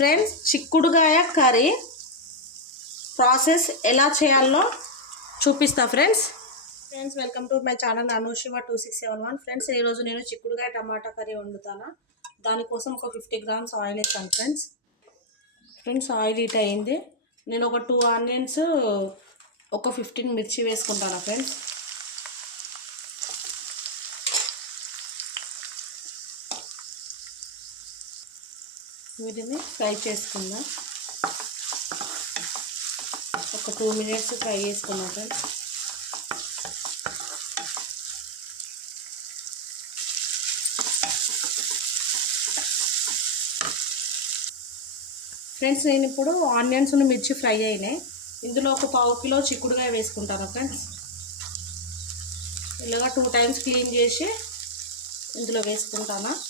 Friends చిక్కుడుగాయ curry process ఎలా చేయాలో చూపిస్తా friends. Friends welcome to my channel Anushiva two six seven one. Friends ఈరోజు నేను చిక్కుడుగాయ టమాటా కర్రీ వండుతాను. దానికోసం ఒక ఫిఫ్టీ గ్రామ్స్ ఆయిల్ వేస్తాను ఫ్రెండ్స్. ఫ్రెండ్స్ ఆయిల్ హీట్ అయింది నేను ఒక టూ ఆనియన్స్ ఒక ఫిఫ్టీన్ మిర్చి వేసుకుంటాను ఫ్రెండ్స్. వీటిని ఫ్రై చేసుకుందాం. ఒక టూ మినిట్స్ ఫ్రై చేసుకుందాం ఫ్రెండ్స్. ఫ్రెండ్స్ నేను ఇప్పుడు ఆనియన్స్ మిర్చి ఫ్రై అయినాయి. ఇందులో ఒక పావు కిలో చిక్కుడుకాయ వేసుకుంటాను ఫ్రెండ్స్. ఇలాగా టూ టైమ్స్ క్లీన్ చేసి ఇందులో వేసుకుంటాను.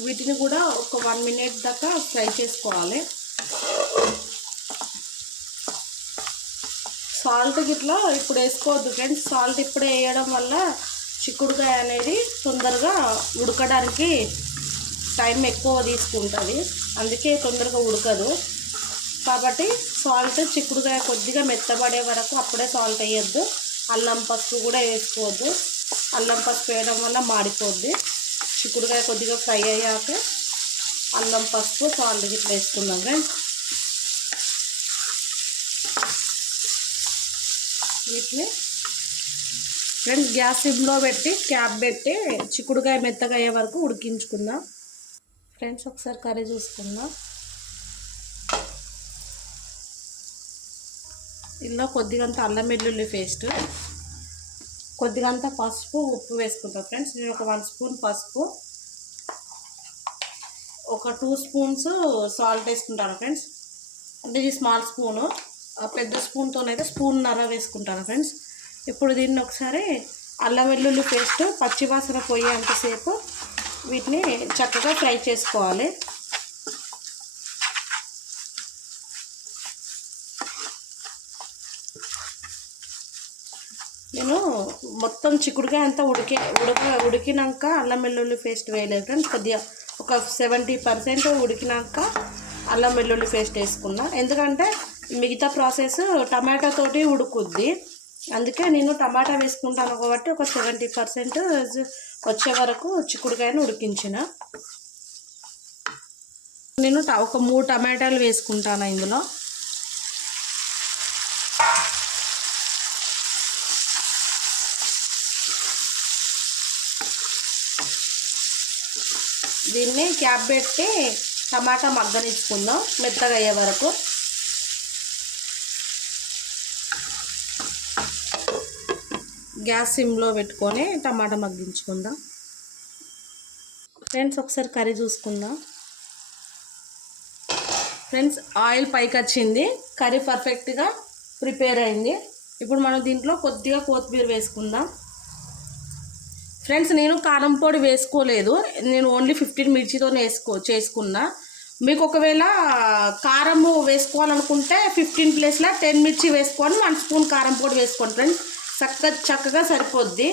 వీటిని కూడా ఒక వన్ మినిట్ దాకా ఫ్రై చేసుకోవాలి. సాల్ట్ గిట్లా ఇప్పుడు వేసుకోవద్దు ఫ్రెండ్స్. సాల్ట్ ఇప్పుడే వేయడం వల్ల చిక్కుడుకాయ అనేది తొందరగా ఉడకడానికి టైం ఎక్కువ తీసుకుంటుంది. అందుకే తొందరగా ఉడకదు. కాబట్టి సాల్ట్ చిక్కుడుకాయ కొద్దిగా మెత్తబడే వరకు అప్పుడే సాల్ట్ వేయొద్దు. అల్లం పసుపు కూడా వేసుకోవద్దు. అల్లం పసుపు వేయడం వల్ల మాడిపోద్ది. చిక్కుడుకాయ కొద్దిగా ఫ్రై అయ్యాక అల్లం పసుపు సాల్ట్ గిట్ల వేసుకుందాం ఫ్రెండ్స్. వీటిని ఫ్రెండ్స్ గ్యాస్ సిమ్లో పెట్టి క్యాప్ పెట్టి చిక్కుడుకాయ మెత్తగా అయ్యే వరకు ఉడికించుకుందాం. ఫ్రెండ్స్ ఒకసారి కర్రీ చూసుకుందాం. ఇందులో కొద్దిగంత అల్లం వెల్లుల్లి పేస్ట్. కొద్దిగంత పసుపు ఉప్పు వేసుకుంటాం ఫ్రెండ్స్. నేను ఒక వన్ స్పూన్ పసుపు ఒక టూ స్పూన్స్ సాల్ట్ వేసుకుంటాను ఫ్రెండ్స్. అంటే ఇది స్మాల్ స్పూను ఆ పెద్ద స్పూన్తోనైతే స్పూన్ నర వేసుకుంటాను ఫ్రెండ్స్. ఇప్పుడు దీన్ని ఒకసారి అల్లం వెల్లుల్లి పేస్ట్ పచ్చివాసన పోయేంతసేపు వీటిని చక్కగా ఫ్రై చేసుకోవాలి. నేను మొత్తం చిక్కుడుకాయ అంతా ఉడికే ఉడక ఉడికినాక అల్లం వెల్లుల్లి పేస్ట్ వేయలేదు ఫ్రెండ్స్ కొద్దిగా ఒక సెవెంటీ పర్సెంట్ ఉడికినాక అల్లం వెల్లుల్లి పేస్ట్ వేసుకున్నా. ఎందుకంటే మిగతా ప్రాసెస్ టమాటాతోటి ఉడుకుద్ది. అందుకే నేను టమాటా వేసుకుంటాను కాబట్టి ఒక సెవెంటీ పర్సెంట్ వచ్చే వరకు చిక్కుడుకాయను ఉడికించిన. నేను ట- ఒక మూడు టమాటాలు వేసుకుంటాను ఇందులో. దీన్ని క్యాప్ పెట్టి టమాటా మగ్గనిచ్చుకుందాం మెత్తగా అయ్యే వరకు. గ్యాస్ సిమ్లో పెట్టుకొని టమాటా మగ్గించుకుందాం. ఫ్రెండ్స్ ఒకసారి కర్రీ చూసుకుందాం. ఫ్రెండ్స్ ఆయిల్ పైకి వచ్చింది. కర్రీ పర్ఫెక్ట్గా ప్రిపేర్ అయింది. ఇప్పుడు మనం దీంట్లో కొద్దిగా కొత్తిమీర వేసుకుందాం. ఫ్రెండ్స్ నేను కారం పొడి వేసుకోలేదు. నేను ఓన్లీ ఫిఫ్టీన్ మిర్చితోనే వేసుకో చేసుకున్నా. మీకు ఒకవేళ కారం వేసుకోవాలనుకుంటే ఫిఫ్టీన్ ప్లేస్లో టెన్ మిర్చి వేసుకొని వన్ స్పూన్ కారం పొడి వేసుకోండి ఫ్రెండ్స్ చక్క చక్కగా సరిపోద్ది.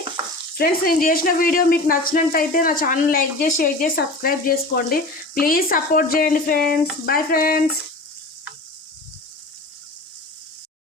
ఫ్రెండ్స్ నేను చేసిన వీడియో మీకు నచ్చినట్టయితే నా ఛానల్ లైక్ చేసి షేర్ చేసి సబ్స్క్రైబ్ చేసుకోండి. ప్లీజ్ సపోర్ట్ చేయండి ఫ్రెండ్స్ బాయ్ ఫ్రెండ్స్